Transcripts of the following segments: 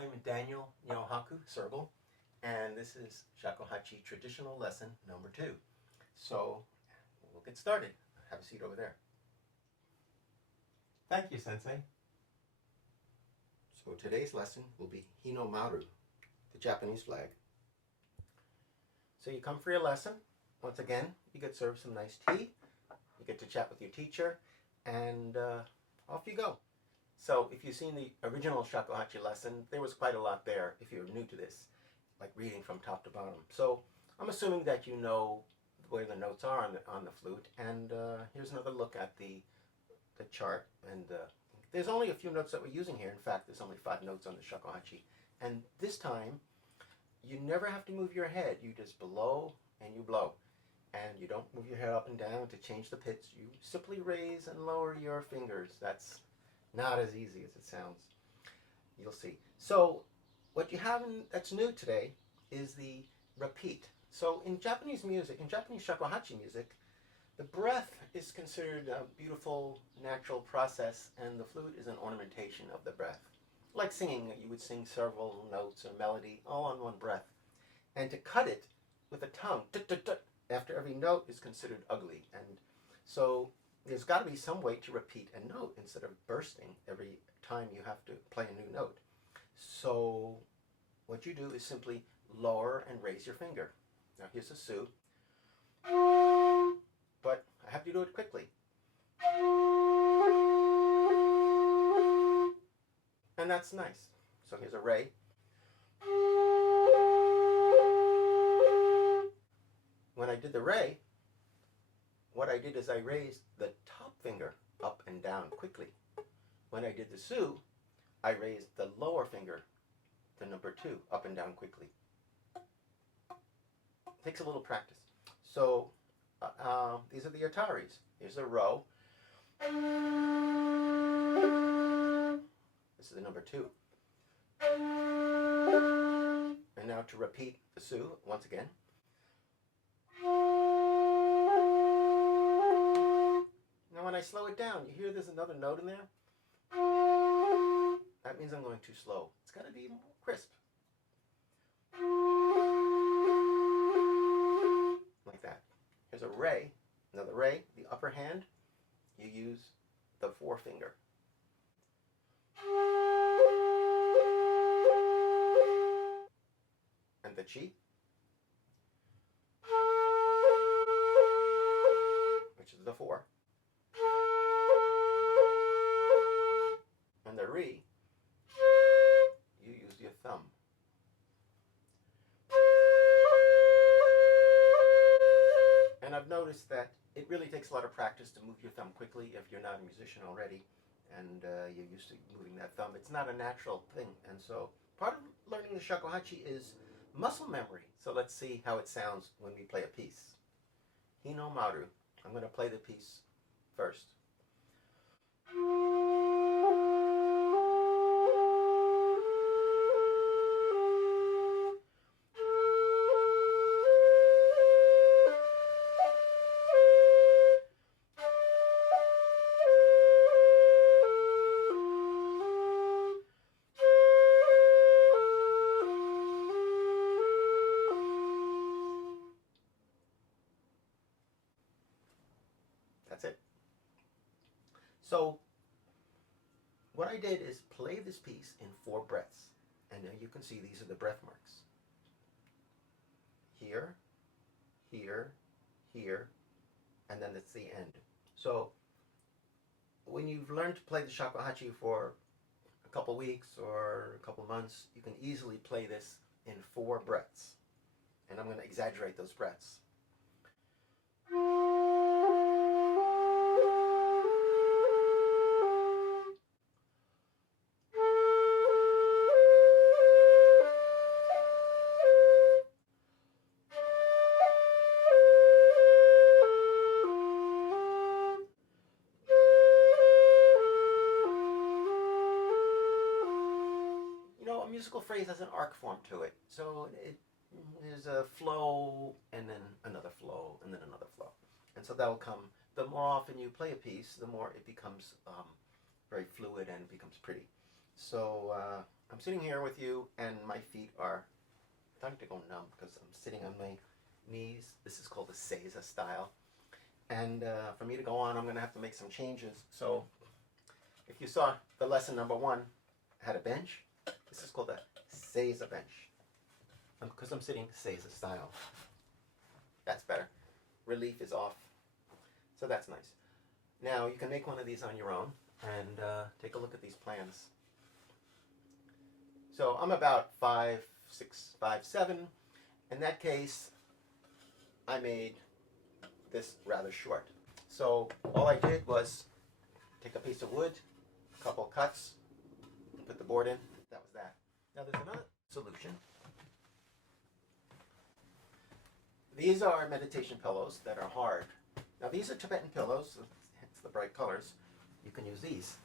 I'm Daniel Nyohaku, Soergel, and this is Shakuhachi Traditional Lesson number 2. So we'll get started. Have a seat over there. Thank you, Sensei. So today's lesson will be Hinomaru, the Japanese flag. So you come for your lesson. Once again, you get served some nice tea. You get to chat with your teacher, and off you go. So if you've seen the original Shakuhachi lesson, there was quite a lot there if you're new to this, like reading from top to bottom. So I'm assuming that you know where the notes are on the flute, and here's another look at the chart. And there's only a few notes that we're using here. In fact, there's only 5 notes on the Shakuhachi. And this time, you never have to move your head. You just blow and you blow. And you don't move your head up and down to change the pitch. You simply raise and lower your fingers. That's not as easy as it sounds. You'll see. So what you have that's new today is the repeat. So in Japanese music, in Japanese Shakuhachi music, the breath is considered a beautiful natural process, and the flute is an ornamentation of the breath. Like singing, you would sing several notes or melody all on one breath. And to cut it with a tongue, after every note is considered ugly. And so there's got to be some way to repeat a note instead of bursting every time you have to play a new note. So what you do is simply lower and raise your finger. Now here's a Su, but I have to do it quickly. And that's nice. So here's a Re. When I did the Re, what I did is I raised the top finger up and down quickly. When I did the Su, I raised the lower finger, the number 2, up and down quickly. It takes a little practice. So these are the ATARIs. Here's a Ro. This is the number 2. And now to repeat the Su once again. Now when I slow it down, you hear there's another note in there? That means I'm going too slow. It's got to be more crisp. Like that. Here's a Re. Another Re, the upper hand, you use the forefinger. And the Chi, which is the 4. And the Re, you use your thumb. And I've noticed that it really takes a lot of practice to move your thumb quickly if you're not a musician already and you're used to moving that thumb. It's not a natural thing. And so part of learning the Shakuhachi is muscle memory. So let's see how it sounds when we play a piece. Hinomaru. I'm going to play the piece first. That's it. So what I did is play this piece in 4 breaths. And now you can see these are the breath marks. Here, here, here, and then it's the end. So when you've learned to play the Shakuhachi for a couple weeks or a couple months, you can easily play this in 4 breaths. And I'm going to exaggerate those breaths. A musical phrase has an arc form to it. So there's a flow, and then another flow, and then another flow. And so that will come, the more often you play a piece, the more it becomes very fluid and it becomes pretty. So I'm sitting here with you, and my feet are starting to go numb because I'm sitting on my knees. This is called the Seza style. And for me to go on, I'm going to have to make some changes. So if you saw the lesson number 1, I had a bench. This is called a Seza bench because I'm sitting Seza style. That's better. Relief is off. So that's nice. Now you can make one of these on your own and take a look at these plans. So I'm about 5'6", 5'7". In that case, I made this rather short. So all I did was take a piece of wood, a couple cuts, put the board in. That was that. Now there's another solution. These are meditation pillows that are hard. Now these are Tibetan pillows, hence the bright colors. You can use these.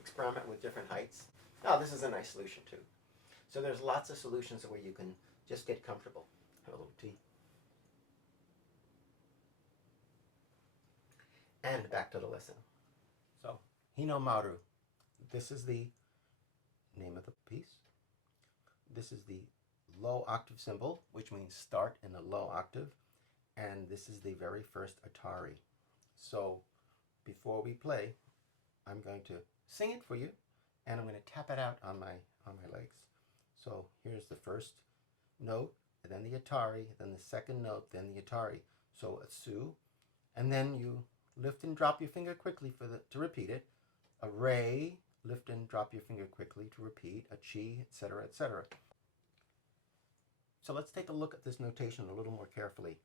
Experiment with different heights. Now this is a nice solution too. So there's lots of solutions where you can just get comfortable. Have a little tea. And back to the lesson. So, Hinomaru. This is the name of the piece. This is the low octave symbol, which means start in a low octave. And this is the very first ATARI. So, before we play, I'm going to sing it for you, and I'm going to tap it out on my legs. So, here's the first note, and then the ATARI, then the second note, then the ATARI. So, a su, and then you lift and drop your finger quickly to repeat it. A re, lift and drop your finger quickly to repeat. A chi, etc., etc. So let's take a look at this notation a little more carefully.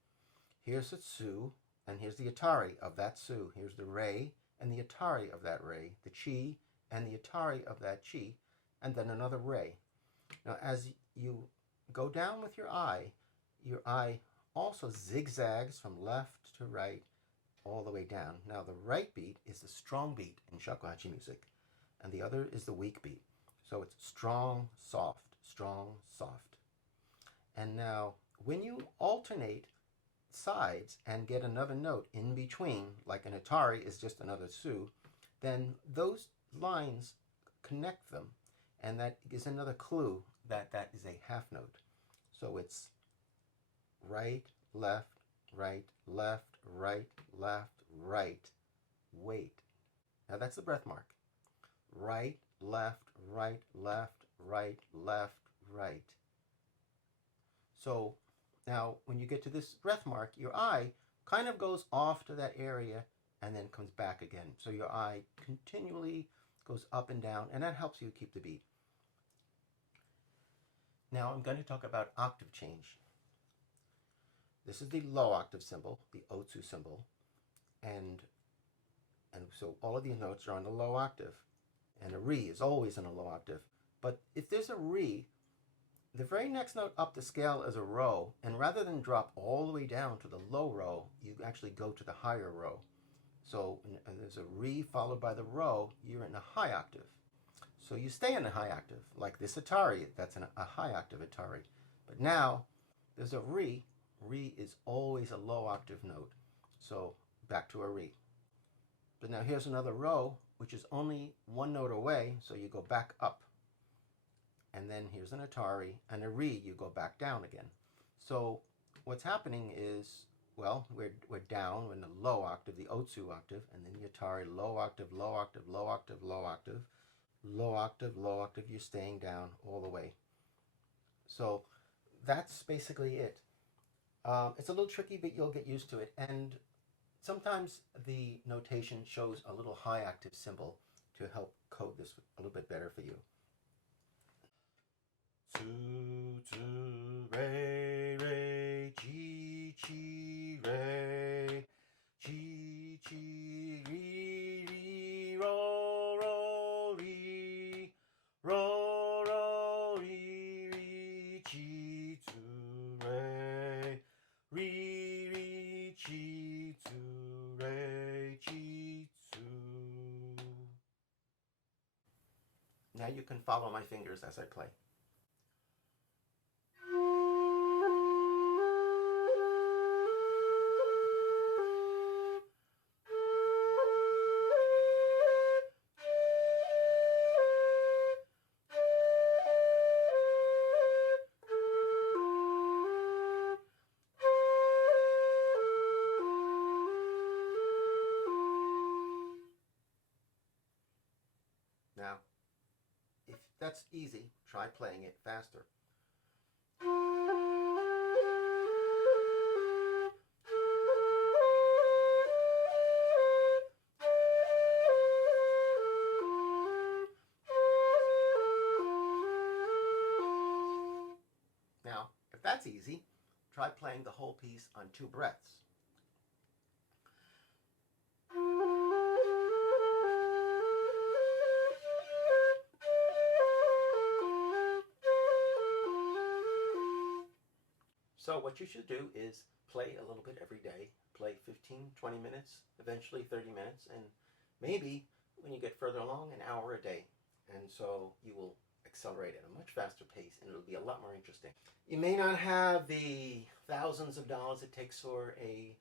Here's the su, and here's the ATARI of that su. Here's the re, and the ATARI of that re. The chi, and the ATARI of that chi, and then another re. Now as you go down with your eye also zigzags from left to right, all the way down. Now the right beat is the strong beat in Shakuhachi music, and the other is the weak beat. So it's strong, soft, strong, soft. And now when you alternate sides and get another note in between, like an ATARI is just another su, then those lines connect them, and that is another clue that that is a half note. So it's right, left, right, left, right, left, right, wait. Now that's the breath mark. Right, left, right, left, right, left, right. So now when you get to this breath mark, your eye kind of goes off to that area and then comes back again. So your eye continually goes up and down, and that helps you keep the beat. Now I'm going to talk about octave change. This is the low octave symbol, the OTSU symbol, and so all of these notes are on the low octave, and a re is always in a low octave. But if there's a re, the very next note up the scale is a ro, and rather than drop all the way down to the low ro, you actually go to the higher ro. So and there's a re followed by the ro, you're in a high octave. So you stay in a high octave, like this ATARI, that's a high octave ATARI. But now there's a re. Re is always a low octave note. So back to a re. But now here's another ro, which is only one note away, so you go back up. And then here's an ATARI, and a re, you go back down again. So what's happening is, well, we're down in the low octave, the OTSU octave, and then the ATARI, low octave, low octave, low octave, low octave, low octave, low octave, you're staying down all the way. So that's basically it. It's a little tricky, but you'll get used to it. And sometimes the notation shows a little high octave symbol to help code this a little bit better for you. Su, tu, re, re, chi, re, chi, re, ro, re, ro, re, chi, tu, re, chi, tu, re, chi, tu. Now you can follow my fingers as I play. that's easy. Try playing it faster. Now, if that's easy, try playing the whole piece on 2 breaths. So what you should do is play a little bit every day. Play 15, 20 minutes, eventually 30 minutes, and maybe when you get further along, an hour a day. And so you will accelerate at a much faster pace, and it'll be a lot more interesting. You may not have the thousands of dollars it takes for a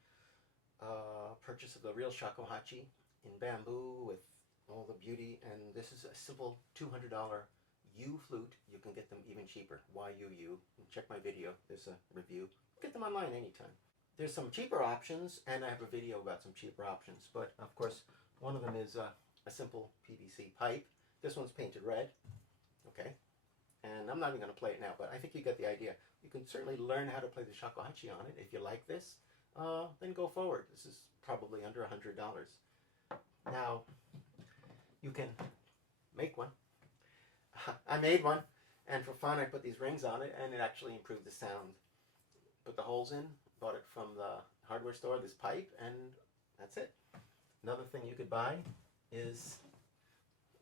purchase of the real shakuhachi in bamboo with all the beauty, and this is a simple $200 U flute. You can get them even cheaper. YUU. Check my video. There's a review. Get them online anytime. There's some cheaper options, and I have a video about some cheaper options. But of course, one of them is a simple PVC pipe. This one's painted red. Okay. And I'm not even going to play it now, but I think you get the idea. You can certainly learn how to play the shakuhachi on it. If you like this, then go forward. This is probably under $100. Now, you can make one. I made one, and for fun I put these rings on it, and it actually improved the sound. Put the holes in, bought it from the hardware store, this pipe, and that's it. Another thing you could buy is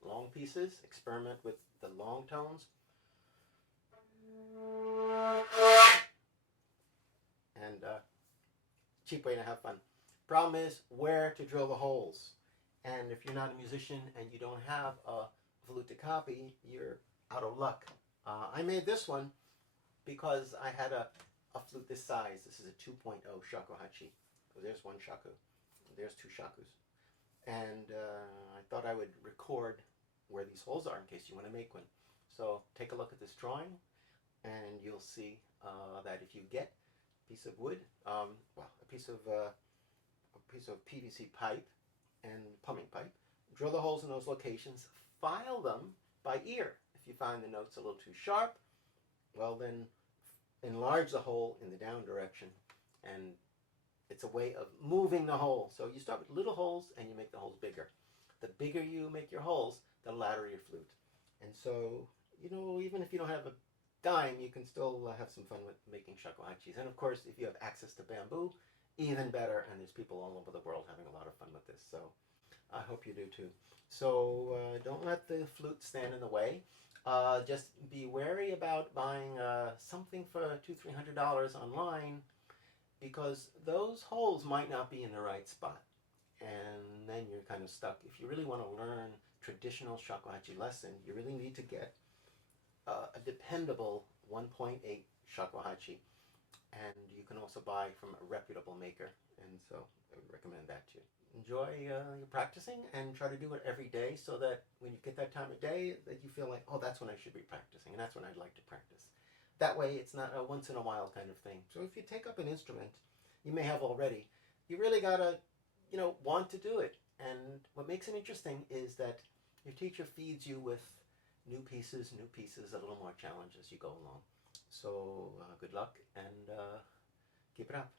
long pieces. Experiment with the long tones. And cheap way to have fun. Problem is where to drill the holes. And if you're not a musician and you don't have a flute to copy, you're out of luck. I made this one because I had a flute this size. This is a 2.0 shakuhachi. There's one shaku. There's 2 shakus. And I thought I would record where these holes are in case you want to make one. So take a look at this drawing, and you'll see that if you get a piece of wood, a piece of PVC pipe and plumbing pipe, drill the holes in those locations, file them by ear. If you find the notes a little too sharp, well then enlarge the hole in the down direction, and it's a way of moving the hole. So you start with little holes and you make the holes bigger. The bigger you make your holes, the louder your flute. And so, you know, even if you don't have a dime, you can still have some fun with making shakuhachis. And of course, if you have access to bamboo, even better. And there's people all over the world having a lot of fun with this. So I hope you do too. So don't let the flute stand in the way. Just be wary about buying something for $200-300 online, because those holes might not be in the right spot. And then you're kind of stuck. If you really want to learn traditional shakuhachi lesson, you really need to get a dependable 1.8 shakuhachi. And you can also buy from a reputable maker. And so I would recommend that too. Enjoy your practicing, and try to do it every day, so that when you get that time of day that you feel like, oh, that's when I should be practicing, and that's when I'd like to practice. That way it's not a once in a while kind of thing. So if you take up an instrument, you may have already, you really gotta, want to do it. And what makes it interesting is that your teacher feeds you with new pieces, a little more challenge as you go along. So good luck, and keep it up.